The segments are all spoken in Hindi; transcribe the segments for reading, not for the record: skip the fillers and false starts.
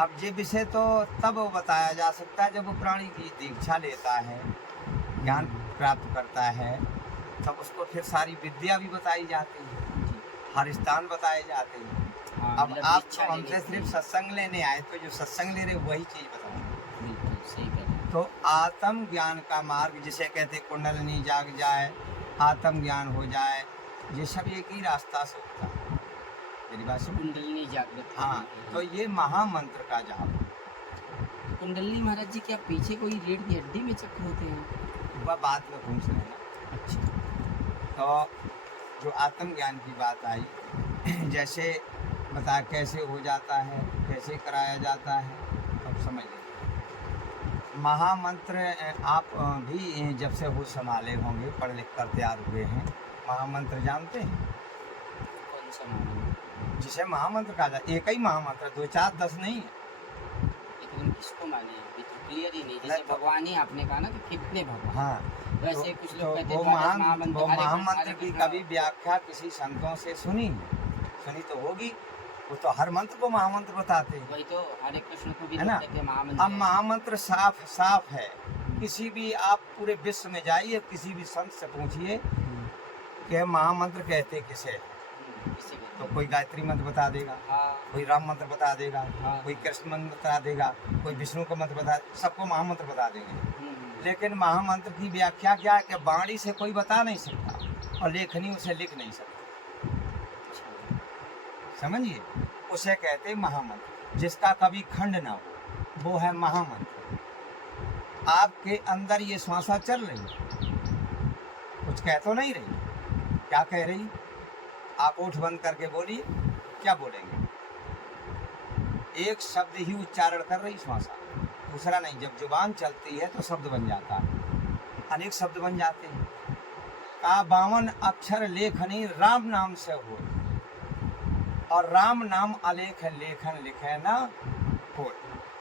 अब ये विषय तो तब बताया जा सकता है जब वो प्राणी की दीक्षा लेता है, ज्ञान प्राप्त करता है, तब उसको फिर सारी विद्या भी बताई जाती है, जी। हर स्थान बताए जाते हैं। हाँ, अब मतलब आप दीक्षा तो लेने हमसे के सिर्फ लिए। सत्संग लेने आए, तो जो सत्संग ले रहे वही चीज़ बताऊंगा। बिल्कुल सही कह रहे हैं। तो आत्म ज्ञान का मार्ग जिसे कहते कुंडलिनी जाग जाए, आत्म ज्ञान हो जाए, ये सब एक ही रास्ता से होता है। मेरी बात सुनो। कुंडलिनी जागृत हाँ, करने तो के लिए। ये महामंत्र का जाप है। कुंडलिनी महाराज जी, क्या पीछे कोई रीढ़ की हड्डी में चक्र होते हैं? वह बात में पूछ लेना। अच्छा। तो जो आत्म ज्ञान की बात आई, जैसे बता कैसे हो जाता है, कैसे कराया जाता है, अब समझ लीजिए। महामंत्र आप भी जब से होश संभाले होंगे, पढ़ लिख कर तैयार हुए हैं, महामंत्र जानते हैं? कौन सा माने? जिसे महामंत्र कहा जाता है, एक ही महामंत्र, 2 4 10 नहीं है। लेकिन हम किसको माने? अभी तो क्लियर ही नहीं। जैसे नहीं तो- भगवान ही आपने कहा ना कि कितने भगवान। हाँ, वैसे कुछ तो लोग कहते वो हैं द्वादश महामंत्र, वो हरे कृष्ण, महामंत्र हरे की कृष्ण। कभी व्याख्या किसी संतों से सुनी तो होगी। वो तो हर मंत्र को महामंत्र बताते हैं, वही तो, हरे कृष्ण को भी है लोग ना? कहते हैं महामंत्र अब है। महामंत्र साफ साफ है। किसी भी आप पूरे विश्व में जाइए, किसी भी संत से पूछिए कि महामंत्र कहते किसे हैं। किसी को तो कोई गायत्री मंत्र बता देगा, हाँ, कोई राम मंत्र बता देगा, हाँ। कोई कृष्ण मंत्र बता देगा, कोई विष्णु का मंत्र बता, सबको महामंत्र बता देंगे। हम्म। लेकिन महामंत्र की व्याख्या क्या है कि वाणी से कोई बता नहीं सकता और लेखनी उसे लिख नहीं सकती। अच्छा। समझिए, उसे कहते हैं महामंत्र। जिसका कभी खंड ना हो वो है महामंत्र। आपके अंदर ये श्वासा चल रही, कुछ कह तो नहीं रही, क्या कह रही? आप ओठ बंद करके बोलिए, क्या बोलेंगे? एक शब्द ही उच्चारण कर रही श्वासा, दूसरा नहीं। जब जुबान चलती है तो शब्द बन जाता है, अनेक शब्द बन जाते हैं। का 52 अक्षर लेखनी राम नाम से हो, और राम नाम अलेख लेखन लिखे ना हो।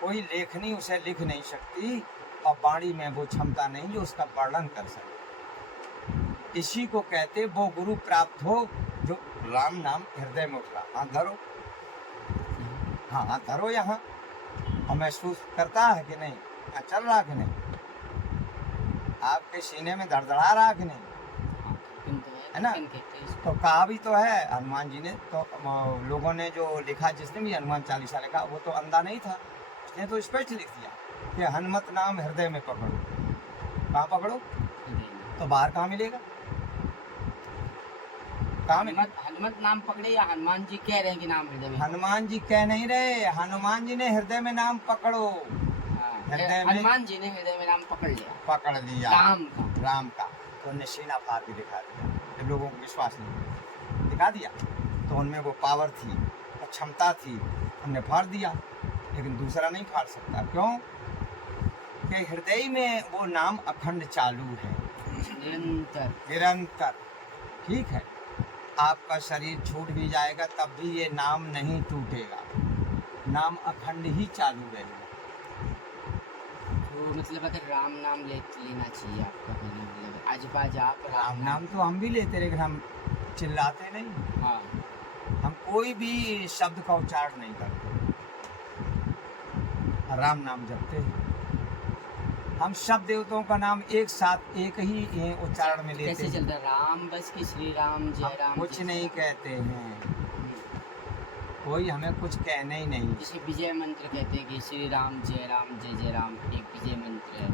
कोई लेखनी उसे लिख नहीं सकती और वाणी में वो क्षमता नहीं जो उसका वर्णन कर सके। इसी को कहते वो गुरु प्राप्त हो जो राम नाम हृदय में उठा। हाथ धरो, हाँ हाथ धरो यहाँ, और महसूस करता है कि नहीं, क्या चल रहा कि नहीं, आपके सीने में धड़धड़ा रहा कि नहीं, है ना? तो कहा भी तो है हनुमान जी ने, तो लोगों ने जो लिखा, जिसने भी हनुमान चालीसा लिखा, वो तो अंधा नहीं था, उसने तो स्पष्ट लिख दिया कि हनुमत नाम हृदय में पकड़ो। कहाँ पकड़ो? तो बाहर कहाँ मिलेगा? कहाँ मिलेगा? हनुमत नाम पकड़े या हनुमान जी कह रहे हैं कि नाम हृदय में? हनुमान जी कह नहीं रहे, हनुमान जी ने हृदय में नाम पकड़ो। हाँ, हृदय में हनुमान जी ने हृदय में नाम पकड़ लिया, पकड़ लिया राम का। तो उनने सीना फाड़ के दिखा दिया। जब लोगों को विश्वास नहीं दिखा दिया, तो उनमें वो पावर थी, वो क्षमता थी, हमने फाड़ दिया। लेकिन दूसरा नहीं फाड़ सकता। क्यों? कि हृदय में वो नाम अखंड चालू है, निरंतर। ठीक है, आपका शरीर छूट भी जाएगा तब भी ये नाम नहीं टूटेगा, नाम अखंड ही चालू रहेगा। तो मतलब अगर राम नाम लेना चाहिए आपका कहने मतलब आज बाज आप राम नाम तो हम भी लेते, लेकिन हम चिल्लाते नहीं। हाँ, हम कोई भी शब्द का उच्चारण नहीं करते, राम नाम जपते हैं। हम सब देवताओं का नाम एक साथ एक ही उच्चारण में लेते कैसे हैं। चलता है? राम बस की श्री राम जय राम कुछ नहीं कहते हैं, कोई हमें कुछ कहना ही नहीं। जैसे विजय मंत्र कहते हैं कि श्री राम जय राम, एक विजय मंत्र है,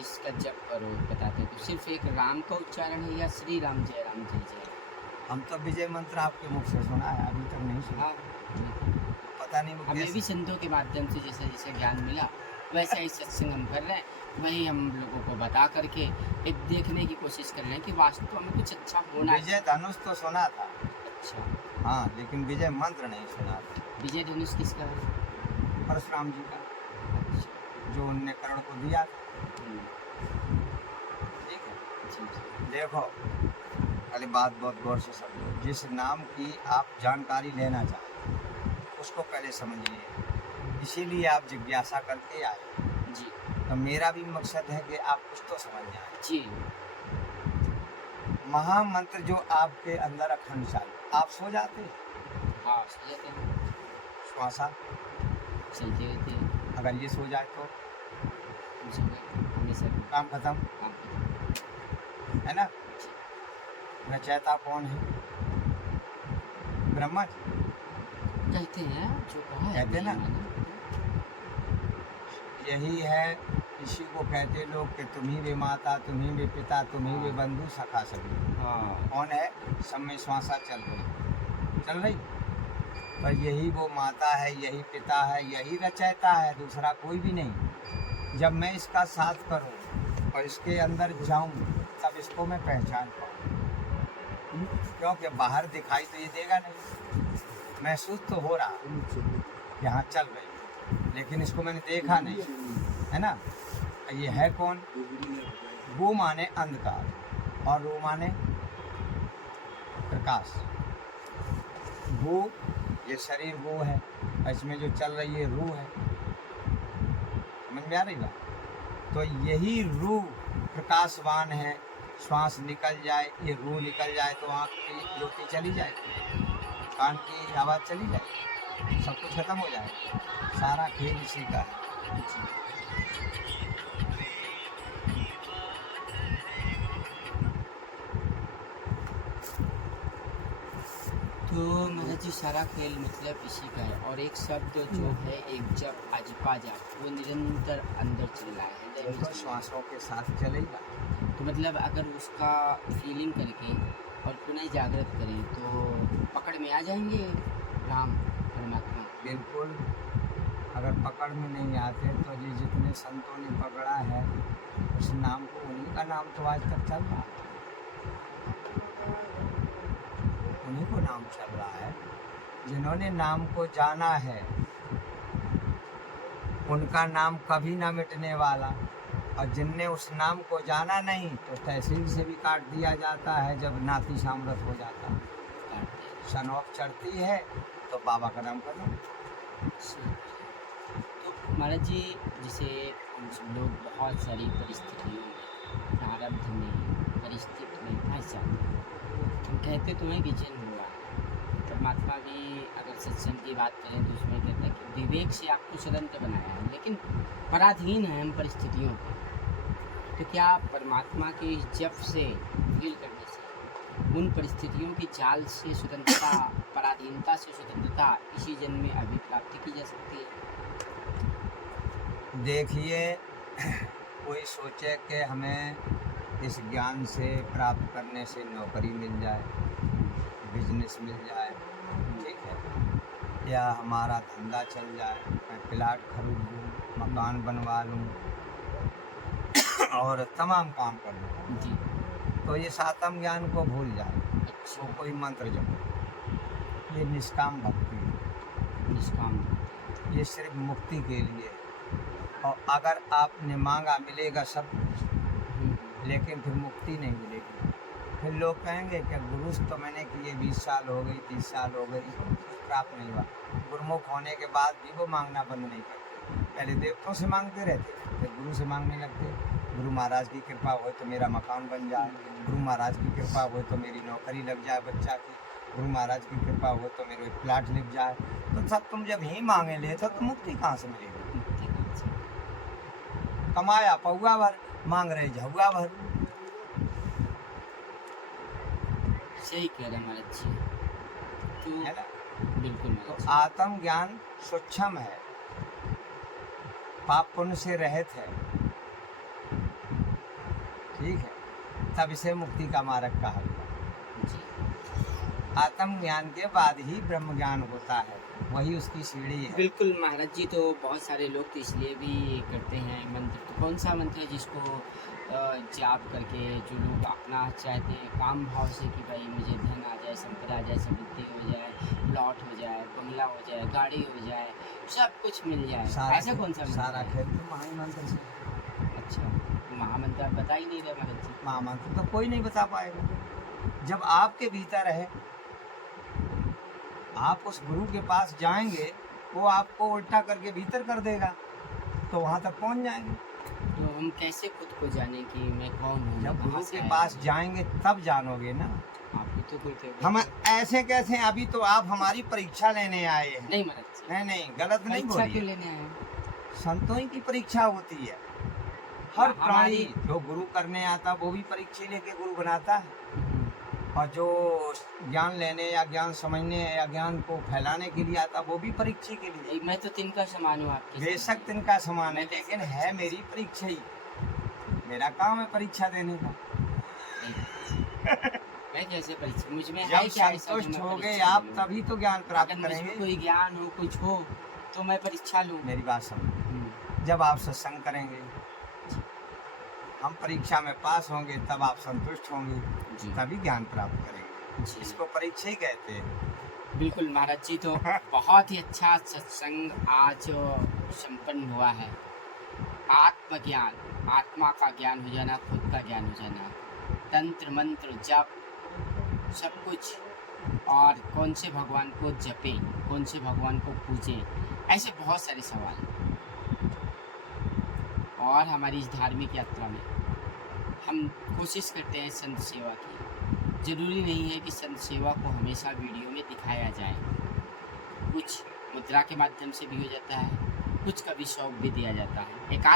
इसका जप करो बताते हैं। तो सिर्फ एक राम का उच्चारण है या श्री राम जय राम? हम तो विजय मंत्र आपके मुख से सुना है, अभी तक नहीं सुना। हाँ, पता नहीं वो हमें कैसे। भी संतों के माध्यम से जैसे जैसे ज्ञान मिला वैसा ही सत्संग हम कर रहे हैं, वही हम लोगों को बता करके एक देखने की कोशिश कर रहे हैं कि वास्तव में कुछ अच्छा होना है। विजय धनुष तो सुना था, अच्छा, हाँ, लेकिन विजय मंत्र नहीं सुना था। विजय धनुष किसका है? परशुराम जी का, अच्छा, जो उनने कर्ण को दिया था। ठीक है, अच्छा। देखो पहले बात बहुत गौर से समझो। जिस नाम की आप जानकारी लेना चाहते हैं उसको पहले समझिए, इसीलिए आप जिज्ञासा करके आए जी, तो मेरा भी मकसद है कि आप कुछ तो समझ जाए। जी, महामंत्र जो आपके अंदर अखंड चालू, आप सो जाते हैं हाँ, सही है। श्वासा चलते रहते हैं। अगर ये सो जाए तो हमेशा काम खत्म, काम करते है ना। रचयिता कौन है? ब्रह्मा जी। हैं। कहते हैं जो कहा है कहते हैं ना। मैंने। यही है, इसी को कहते लोग कि तुम ही वे माता, तुम ही वे पिता, तुम ही वे बंधु सखा सभी। हाँ कौन है? सब में श्वासा चल रही। पर यही वो माता है, यही पिता है, यही रचयिता है, दूसरा कोई भी नहीं। जब मैं इसका साथ करूं और इसके अंदर जाऊं तब इसको मैं पहचान पाऊं, क्योंकि बाहर दिखाई तो ये देगा नहीं, महसूस तो हो रहा यहाँ चल रही, लेकिन इसको मैंने देखा नहीं, है ना। ये है कौन? वो माने अंधकार और वो माने प्रकाश। वो ये शरीर वो है, इसमें जो चल रही है रूह है। समझ में आ रही बात? तो यही रूह प्रकाशवान है। श्वास निकल जाए, ये रूह निकल जाए तो आँख की ज्योति चली जाए, कान की आवाज़ चली जाए, सब कुछ खत्म हो जाए। सारा खेल इसी का है। तो महाराज जी सारा खेल मतलब इसी का है। और एक शब्द जो है, एक जब अजपा जाप, वो निरंतर अंदर चल रहा है, हृदय में तो चल रहा श्वासों के साथ चलेगा। है। तो मतलब अगर उसका फीलिंग करके और पुनः जागृत करें तो पकड़ में आ जाएंगे राम परमात्मा। बिल्कुल। अगर पकड़ में नहीं आते तो ये जितने संतों ने पकड़ा है उस नाम को, उन्हीं का नाम तो आज तक चल रहा है, उन्हीं को नाम चल रहा है। जिन्होंने नाम को जाना है उनका नाम कभी ना मिटने वाला, और जिनने उस नाम को जाना नहीं तो तहसील से भी काट दिया जाता है। जब नाती सामरत हो जाता है, सनौप चढ़ती है तो बाबा का नाम करो। तो महाराज जी जैसे हम सब लोग बहुत सारी परिस्थितियों में, प्रारब्ध में, परिस्थिति में फंस जाते हैं। हम कहते तो हैं कि जन्म हुआ, परमात्मा भी अगर सत्संग की बात करें तो उसमें कहता है कि विवेक से आपको स्वतंत्र बनाया है, लेकिन पराधीन है हम परिस्थितियों के। तो क्या परमात्मा के इस जप से, फील करने से, उन परिस्थितियों की जाल से स्वतंत्रता, पराधीनता से स्वतंत्रता इसी जन्म में अभी प्राप्ति की जा सकती है? देखिए, कोई सोचे कि हमें इस ज्ञान से प्राप्त करने से नौकरी मिल जाए, बिजनेस मिल जाए, ठीक है, या हमारा धंधा चल जाए, मैं प्लाट खरीद लूँ, मकान बनवा लूँ और तमाम काम कर लूँ, जी। तो ये सातम ज्ञान को भूल जाए। अच्छा, तो कोई मंत्र जपो, ये निष्काम भक्ति है, निष्काम। ये सिर्फ मुक्ति के लिए। और अगर आपने मांगा मिलेगा सब कुछ, लेकिन फिर मुक्ति नहीं मिलेगी। फिर लोग कहेंगे कि गुरु तो मैंने किए 20 साल हो गई, 30 साल हो गई, कुछ प्राप्त नहीं हुआ। गुरुमुख होने के बाद भी वो मांगना बंद नहीं करते। पहले देवताओं से मांगते रहते, फिर गुरु से मांगने लगते। गुरु महाराज की कृपा हो तो मेरा मकान बन जाए, गुरु महाराज की कृपा हो तो मेरी नौकरी लग जाए बच्चा की, गुरु महाराज की कृपा हो तो मेरे प्लाट लग जाए। तो सब तुम जब ही मांगे लेते तो मुक्ति कहाँ से मिलेगी? कमाया पौआ भर, मांग रहे झुआ भर। सही कह रहे हैं महाराज जी। तो है ना? बिल्कुल तो महाराज जी। आत्म ज्ञान सूक्ष्म है, पाप पुण्य से रहित है, ठीक है, तब इसे मुक्ति का मार्ग कहा गया। जी। आत्म ज्ञान के बाद ही ब्रह्म ज्ञान होता है, वही उसकी सीढ़ी है। बिल्कुल महाराज जी। तो बहुत सारे लोग तो इसलिए भी करते हैं मंत्र। तो कौन सा मंत्र है जिसको जाप करके जो लोग अपना चाहते हैं काम भाव से कि भाई मुझे धन आ जाए, संपदा आ जाए, समृद्धि हो जाए, प्लॉट हो जाए, बंगला हो जाए, गाड़ी हो जाए, सब कुछ मिल जाए, ऐसा कौन सा मंत्र सारा है? खेल तो महामंत्र से। अच्छा, महामंत्र आप बता ही नहीं रहे महाराज जी। महामंत्र तो कोई नहीं बता पाएगा। जब आपके भीतर है, आप उस गुरु के पास जाएंगे, वो आपको उल्टा करके भीतर कर देगा, तो वहाँ तक पहुँच जाएंगे। तो हम कैसे खुद को जाने कि मैं कौन हूँ? जब कहाँ गुरु से के आया पास हूँ? जाएंगे तब जानोगे ना। आपको तो कोई थे हम ऐसे कैसे, अभी तो आप हमारी परीक्षा लेने आए हैं। नहीं महाराज जी, नहीं नहीं, गलत नहीं परीक्षा क्यों बोलिए। लेने आए हैं? संतों ही की परीक्षा होती है। हर प्राणी हमारी- जो गुरु करने आता वो भी परीक्षा लेके गुरु बनाता है, हम्म, और जो ज्ञान लेने या ज्ञान समझने या ज्ञान को फैलाने के लिए आता वो भी परीक्षा के लिए। मैं तो तिनका समान हूँ आपके बेशक सामने। तिनका समान है, लेकिन है मेरी परीक्षा ही। मेरा काम है परीक्षा देने का। मैं कैसे परीक्षा, मुझ में है जब क्या ऐसा जो संतुष्ट मैं हो गए परीक्षा आप ले लूं? तभी तो ज्ञान प्राप्त अगर मुझ में करेंगे। कोई ज्ञान हो, कुछ हो, तो मैं परीक्षा लूँ। मेरी बात समझो, जब आप सत्संग करेंगे, हम परीक्षा में पास होंगे, तब आप संतुष्ट होंगे, जी तभी ज्ञान प्राप्त करेंगे। जी इसको परीक्षा ही कहते हैं। बिल्कुल महाराज जी, तो बहुत ही अच्छा सत्संग आज संपन्न हुआ है। आत्मज्ञान, आत्मा का ज्ञान हो जाना, खुद का ज्ञान हो जाना, तंत्र मंत्र जप सब कुछ, और कौन से भगवान को जपे, कौन से भगवान को पूजे, ऐसे बहुत सारे सवाल। और हमारी इस धार्मिक यात्रा में हम कोशिश करते हैं संत सेवा की। जरूरी नहीं है कि संत सेवा को हमेशा वीडियो में दिखाया जाए, कुछ मुद्रा के माध्यम से भी हो जाता है, कुछ कभी शौक भी दिया जाता है। एक